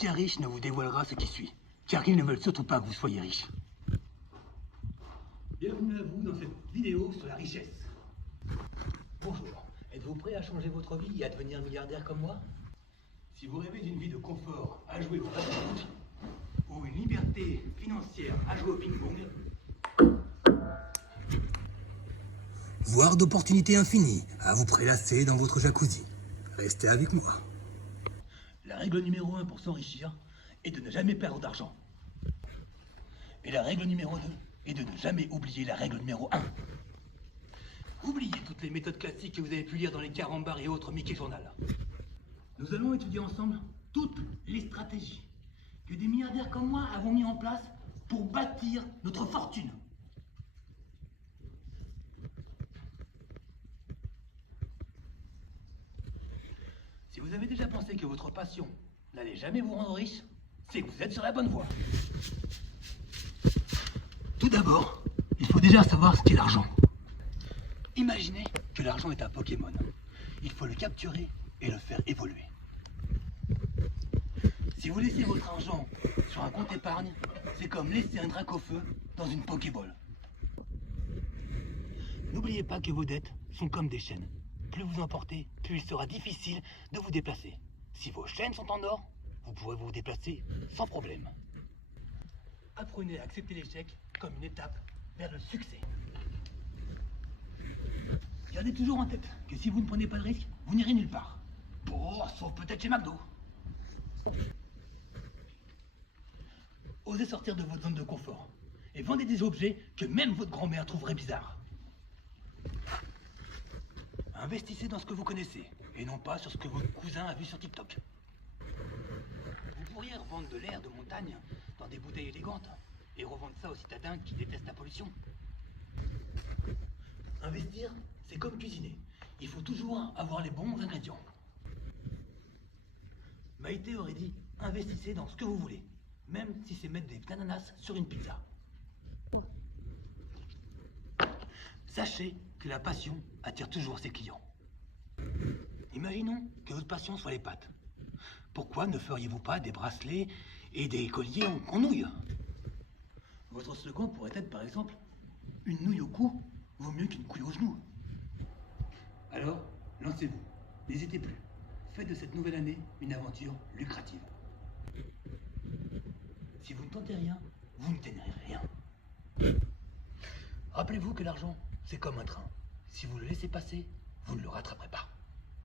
Aucun riche ne vous dévoilera ce qui suit, car ils ne veulent surtout pas que vous soyez riche. Bienvenue à vous dans cette vidéo sur la richesse. Bonjour, êtes-vous prêt à changer votre vie et à devenir milliardaire comme moi? Si vous rêvez d'une vie de confort à jouer au foot ou une liberté financière à jouer au ping-pong, voire d'opportunités infinies à vous prélasser dans votre jacuzzi, restez avec moi. La règle numéro 1 pour s'enrichir est de ne jamais perdre d'argent. Et la règle numéro 2 est de ne jamais oublier la règle numéro 1. Oubliez toutes les méthodes classiques que vous avez pu lire dans les carambars et autres Mickey Journal. Nous allons étudier ensemble toutes les stratégies que des milliardaires comme moi avons mis en place pour bâtir notre fortune. Si vous avez déjà pensé que votre passion n'allait jamais vous rendre riche, c'est que vous êtes sur la bonne voie. Tout d'abord, il faut déjà savoir ce qu'est l'argent. Imaginez que l'argent est un Pokémon. Il faut le capturer et le faire évoluer. Si vous laissez votre argent sur un compte épargne, c'est comme laisser un drac au feu dans une Pokéball. N'oubliez pas que vos dettes sont comme des chaînes. Plus vous en portez, plus il sera difficile de vous déplacer. Si vos chaînes sont en or, vous pourrez vous déplacer sans problème. Apprenez à accepter l'échec comme une étape vers le succès. Gardez toujours en tête que si vous ne prenez pas de risque, vous n'irez nulle part. Bon, sauf peut-être chez McDo. Osez sortir de votre zone de confort et vendez des objets que même votre grand-mère trouverait bizarres. Investissez dans ce que vous connaissez et non pas sur ce que votre cousin a vu sur TikTok. Vous pourriez revendre de l'air de montagne dans des bouteilles élégantes et revendre ça aux citadins qui détestent la pollution. Investir, c'est comme cuisiner. Il faut toujours avoir les bons ingrédients. Maïté aurait dit, investissez dans ce que vous voulez, même si c'est mettre des ananas sur une pizza. Sachez que la passion attire toujours ses clients. Imaginons que votre passion soit les pâtes. Pourquoi ne feriez-vous pas des bracelets et des colliers en nouilles? Votre slogan pourrait être par exemple « Une nouille au cou vaut mieux qu'une couille au genou ». Alors, lancez-vous, n'hésitez plus. Faites de cette nouvelle année une aventure lucrative. Si vous ne tentez rien, vous ne gagnerez rien. Rappelez-vous que l'argent, c'est comme un train. Si vous le laissez passer, vous ne le rattraperez pas.